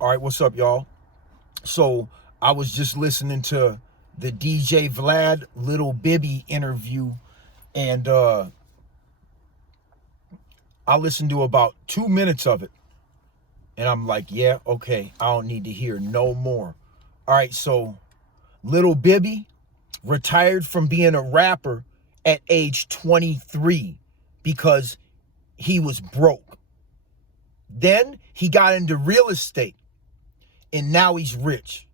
All right, what's up, y'all? So I was just listening to the DjVald Lil Bibby interview, and I listened to about 2 minutes of it, and I'm like, yeah, okay, I don't need to hear no more. All right, so Lil Bibby retired from being a rapper at age 23 because he was broke. Then he got into real estate, and now he's rich.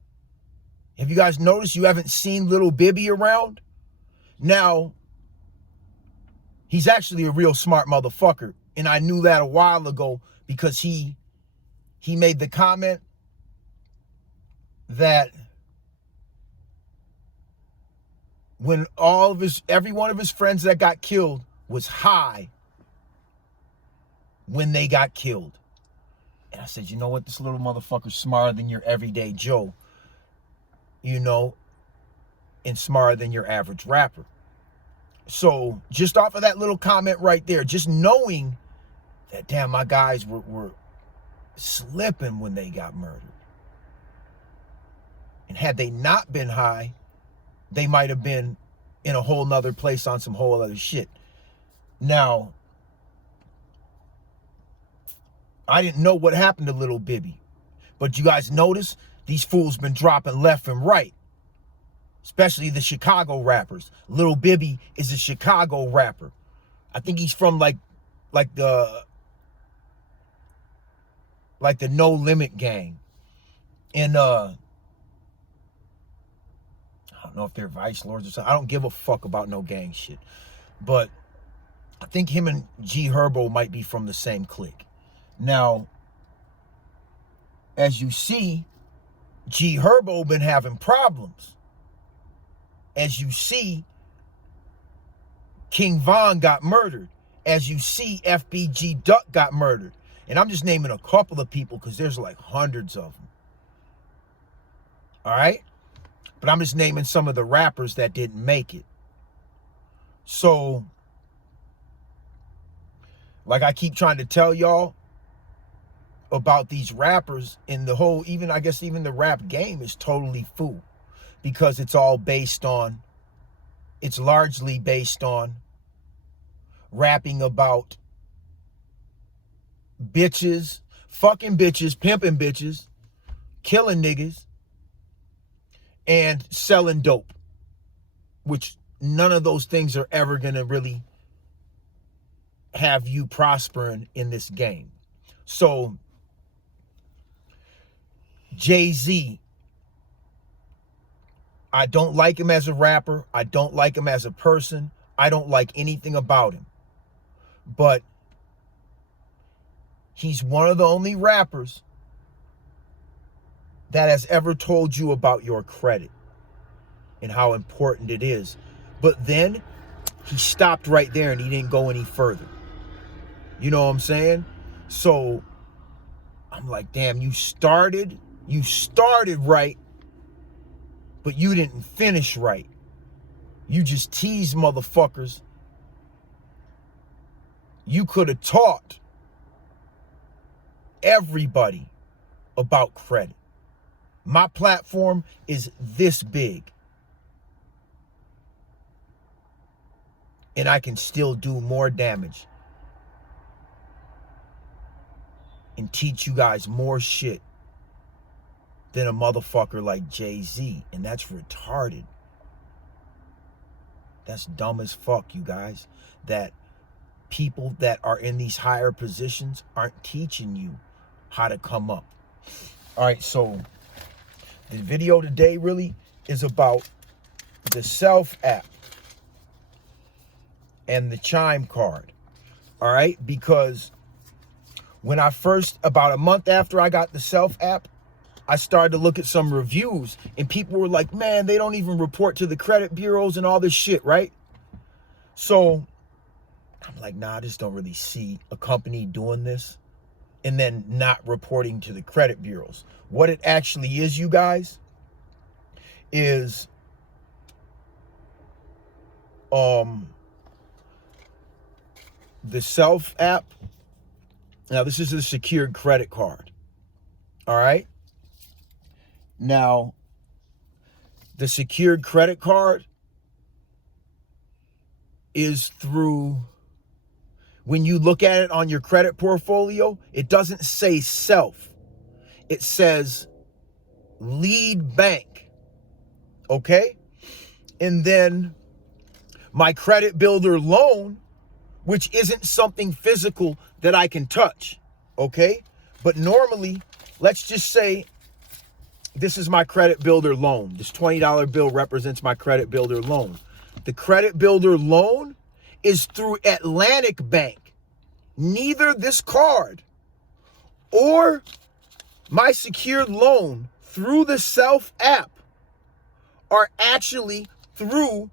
Have you guys noticed you haven't seen Lil Bibby around? Now, he's actually a real smart motherfucker, and I knew that a while ago because he made the comment that when every one of his friends that got killed was high when they got killed. And I said, you know what? This little motherfucker's smarter than your everyday Joe, you know, and smarter than your average rapper. So just off of that little comment right there, just knowing that, damn, my guys were slipping when they got murdered. And had they not been high, they might have been in a whole nother place on some whole other shit. Now, I didn't know what happened to Lil Bibby, but you guys notice these fools been dropping left and right, especially the Chicago rappers. Lil Bibby is a Chicago rapper. I think he's from like the No Limit gang. And I don't know if they're vice lords or something. I don't give a fuck about no gang shit. But I think him and G Herbo might be from the same clique. Now, as you see, G Herbo been having problems. As you see, King Von got murdered. As you see, FBG Duck got murdered. And I'm just naming a couple of people because there's like hundreds of them. All right? But I'm just naming some of the rappers that didn't make it. So, like I keep trying to tell y'all about these rappers, in the whole, even the rap game is totally fool. Because it's largely based on rapping about bitches, fucking bitches, pimping bitches, killing niggas, and selling dope. Which none of those things are ever gonna really have you prospering in this game. So, Jay-Z, I don't like him as a rapper. I don't like him as a person. I don't like anything about him. But he's one of the only rappers that has ever told you about your credit and how important it is. But then he stopped right there and he didn't go any further. You know what I'm saying? So I'm like, damn, you started right, but you didn't finish right. You just teased motherfuckers. You could have taught everybody about credit. My platform is this big. And I can still do more damage and teach you guys more shit than a motherfucker like Jay-Z. And that's retarded. That's dumb as fuck, you guys. That people that are in these higher positions aren't teaching you how to come up. All right, so the video today really is about the Self app and the Chime card. All right, because when I first, about a month after I got the Self app, I started to look at some reviews, and people were like, man, they don't even report to the credit bureaus and all this shit, right? So I'm like, nah, I just don't really see a company doing this and then not reporting to the credit bureaus. What it actually is, you guys, is the Self app. Now, this is a secured credit card. All right? Now, the secured credit card is through, when you look at it on your credit portfolio, it doesn't say self. It says lead bank. Okay? And then my credit builder loan, which isn't something physical that I can touch. Okay? But normally, let's just say this is my credit builder loan. This $20 bill represents my credit builder loan. The credit builder loan is through Atlantic Bank. Neither this card or my secured loan through the Self app are actually through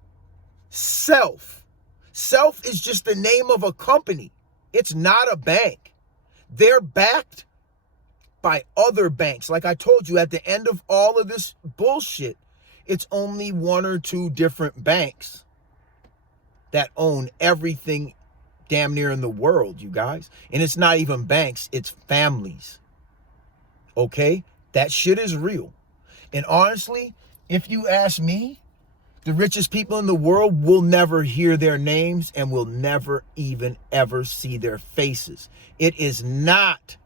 Self. Self is just the name of a company. It's not a bank. They're backed by other banks. Like I told you, at the end of all of this bullshit, it's only one or two different banks that own everything damn near in the world, you guys. And it's not even banks, it's families. Okay? That shit is real. And honestly, if you ask me, the richest people in the world will never hear their names and will never even ever see their faces. It is not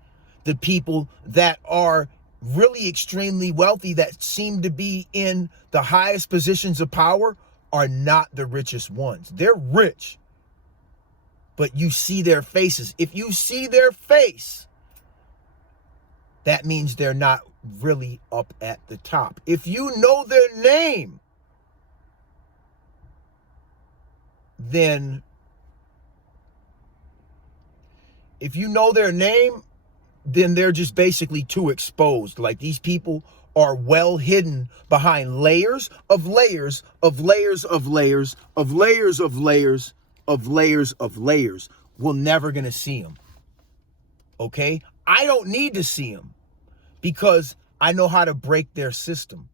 the people that are really extremely wealthy that seem to be in the highest positions of power are not the richest ones. They're rich, but you see their faces. If you see their face, that means they're not really up at the top. If you know their name, then then they're just basically too exposed. Like, these people are well hidden behind layers of layers of layers of layers of layers of layers of layers of layers. We're never gonna see them. Okay? I don't need to see them because I know how to break their system.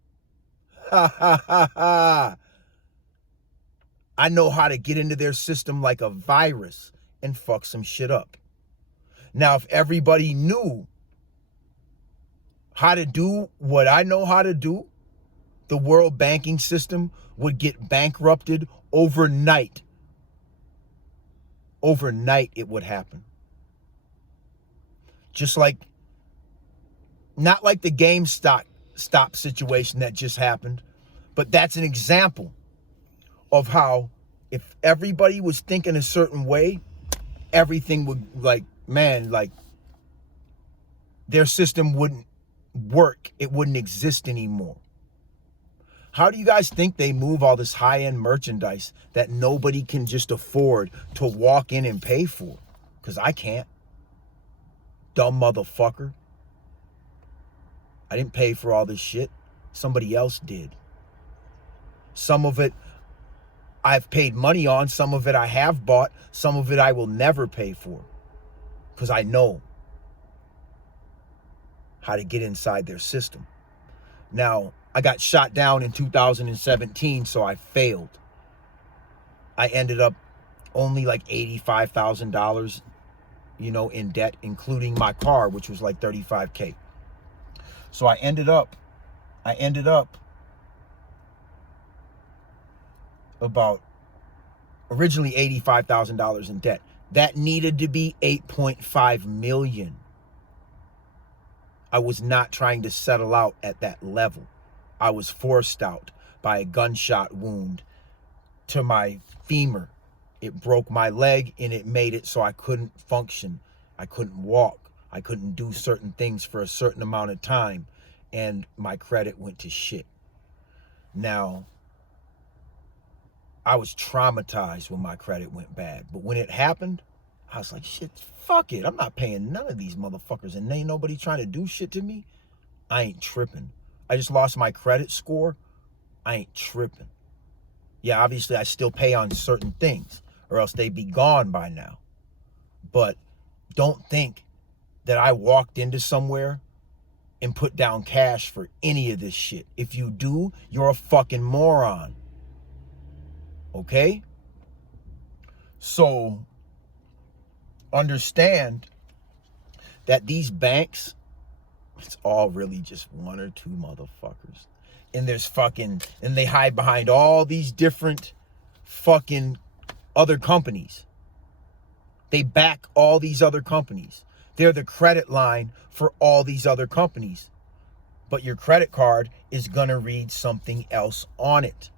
Ha ha ha ha. I know how to get into their system like a virus and fuck some shit up. Now, if everybody knew how to do what I know how to do, the world banking system would get bankrupted overnight. Overnight, it would happen. Just like, not like the GameStop situation that just happened, but that's an example of how if everybody was thinking a certain way, everything would, like, their system wouldn't work. It wouldn't exist anymore. How do you guys think they move all this high-end merchandise that nobody can just afford to walk in and pay for? Because I can't. Dumb motherfucker. I didn't pay for all this shit. Somebody else did. Some of it I've paid money on. Some of it I have bought. Some of it I will never pay for. Because I know how to get inside their system. Now, I got shot down in 2017, so I failed. I ended up only like $85,000, in debt, including my car, which was like $35K. So I ended up about originally $85,000 in debt. That needed to be $8.5 million. I was not trying to settle out at that level. I was forced out by a gunshot wound to my femur. It broke my leg and it made it so I couldn't function. I couldn't walk. I couldn't do certain things for a certain amount of time. And my credit went to shit. Now, I was traumatized when my credit went bad. But when it happened, I was like, shit, fuck it. I'm not paying none of these motherfuckers. And ain't nobody trying to do shit to me. I ain't tripping. I just lost my credit score. I ain't tripping. Yeah, obviously I still pay on certain things, or else they'd be gone by now. But don't think that I walked into somewhere and put down cash for any of this shit. If you do, you're a fucking moron. Okay? So understand that these banks, It's all really just one or two motherfuckers. And there's fucking, and they hide behind all these different fucking other companies. They back all these other companies. They're the credit line for all these other companies. But your credit card is gonna read something else on it.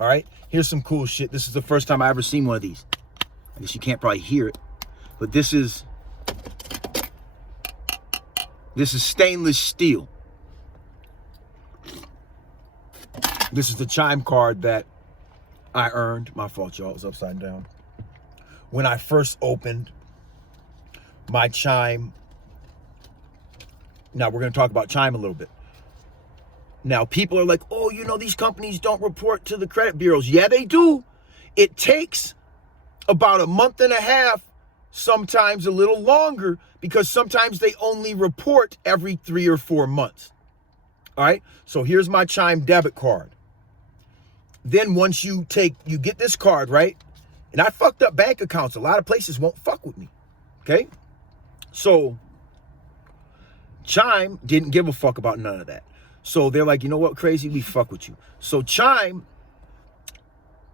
All right, here's some cool shit. This is the first time I ever seen one of these. I guess you can't probably hear it, but this is stainless steel. This is the Chime card that I earned. My fault, y'all, it was upside down. When I first opened my Chime. Now we're gonna talk about Chime a little bit. Now, people are like, oh, you know, these companies don't report to the credit bureaus. Yeah, they do. It takes about a month and a half, sometimes a little longer, because sometimes they only report every 3 or 4 months. All right, so here's my Chime debit card. Then once you get this card, right? And I fucked up bank accounts. A lot of places won't fuck with me, okay? So Chime didn't give a fuck about none of that. So they're like, you know what, Crazy, we fuck with you. So Chime,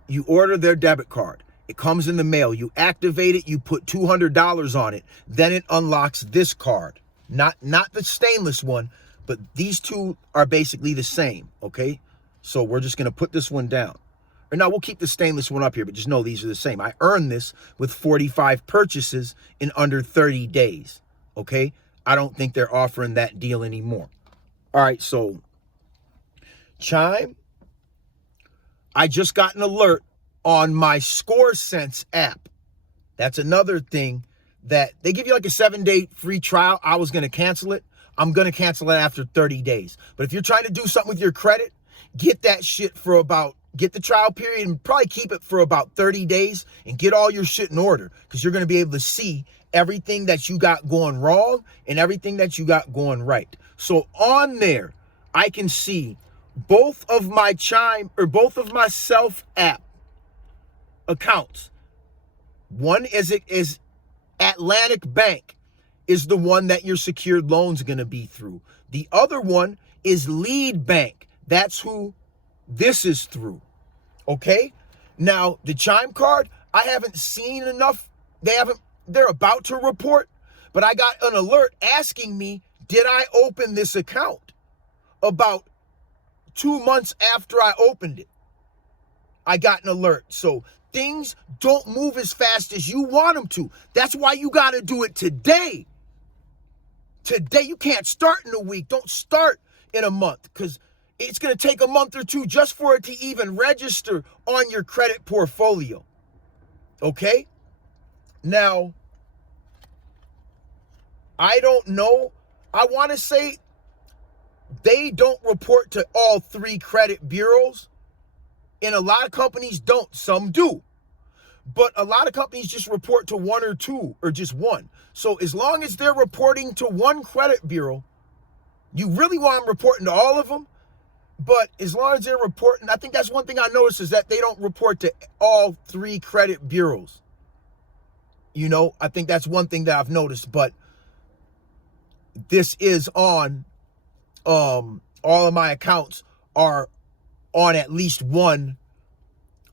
you order their debit card. It comes in the mail. You activate it. You put $200 on it. Then it unlocks this card. Not the stainless one, but these two are basically the same, okay? So we're just going to put this one down. Or now we'll keep the stainless one up here, but just know these are the same. I earned this with 45 purchases in under 30 days, okay? I don't think they're offering that deal anymore. All right, so Chime, I just got an alert on my ScoreSense app. That's another thing that they give you like a 7-day free trial. I was going to cancel it. I'm going to cancel it after 30 days. But if you're trying to do something with your credit, get that shit get the trial period and probably keep it for about 30 days and get all your shit in order, because you're going to be able to see everything that you got going wrong and everything that you got going right. So on there, I can see both of my Chime or both of my self app accounts. One is Atlantic Bank, is the one that your secured loan's going to be through. The other one is Lead Bank. That's who this is through. Okay? Now, the Chime card, I haven't seen enough. They're about to report, but I got an alert asking me, did I open this account? About 2 months after I opened it, I got an alert. So things don't move as fast as you want them to. That's why you got to do it today. Today, you can't start in a week. Don't start in a month, because it's going to take a month or two just for it to even register on your credit portfolio. Okay? Now, I don't know. I want to say they don't report to all 3 credit bureaus. And a lot of companies don't. Some do. But a lot of companies just report to 1 or 2 or just 1. So as long as they're reporting to 1 credit bureau, you really want them reporting to all of them. But as long as they're reporting, I think that's one thing I noticed, is that they don't report to all 3 credit bureaus. You know, I think that's one thing that I've noticed. But this is on, all of my accounts are on at least one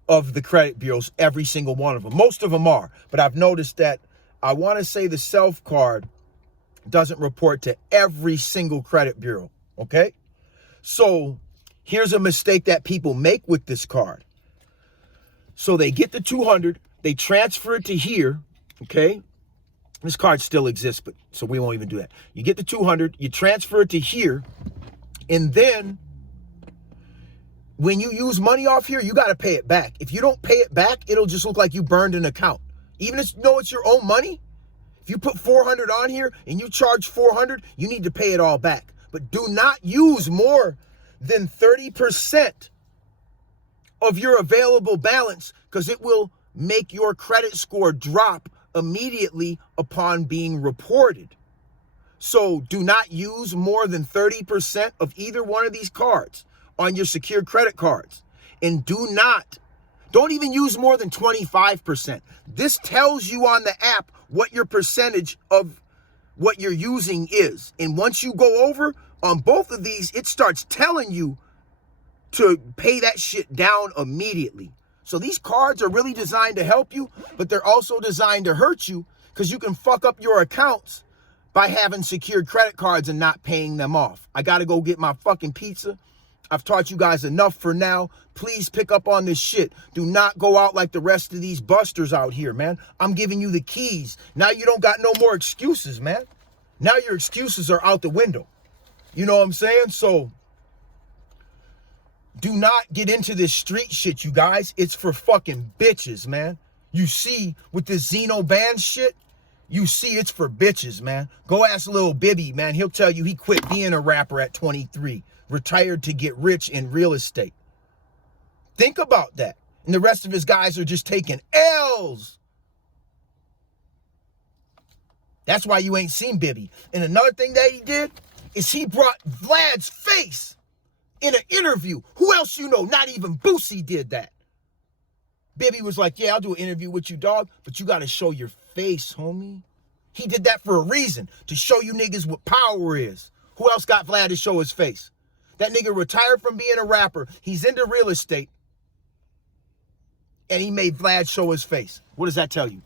of the credit bureaus, every single one of them. Most of them are, but I've noticed that I want to say the self card doesn't report to every single credit bureau, okay? So here's a mistake that people make with this card. So they get the 200, they transfer it to here, okay? This card still exists, but so we won't even do that. You get the 200, you transfer it to here, and then when you use money off here, you got to pay it back. If you don't pay it back, it'll just look like you burned an account. Even if you know it's your own money, if you put 400 on here and you charge 400, you need to pay it all back. But do not use more than 30% of your available balance, because it will make your credit score drop immediately upon being reported. So do not use more than 30% of either one of these cards on your secured credit cards. And don't even use more than 25%. This tells you on the app what your percentage of what you're using is. And once you go over on both of these, it starts telling you to pay that shit down immediately. So these cards are really designed to help you, but they're also designed to hurt you because you can fuck up your accounts by having secured credit cards and not paying them off. I got to go get my fucking pizza. I've taught you guys enough for now. Please pick up on this shit. Do not go out like the rest of these busters out here, man. I'm giving you the keys. Now you don't got no more excuses, man. Now your excuses are out the window. You know what I'm saying? So do not get into this street shit, you guys. It's for fucking bitches, man. You see, with this Xeno band shit, you see it's for bitches, man. Go ask Lil Bibby, man. He'll tell you he quit being a rapper at 23. Retired to get rich in real estate. Think about that. And the rest of his guys are just taking L's. That's why you ain't seen Bibby. And another thing that he did is he brought Vlad's face in an interview. Who else you know? Not even Boosie did that. Bibby was like, yeah, I'll do an interview with you, dog, but you got to show your face, homie. He did that for a reason, to show you niggas what power is. Who else got Vlad to show his face? That nigga retired from being a rapper. He's into real estate. And he made Vlad show his face. What does that tell you?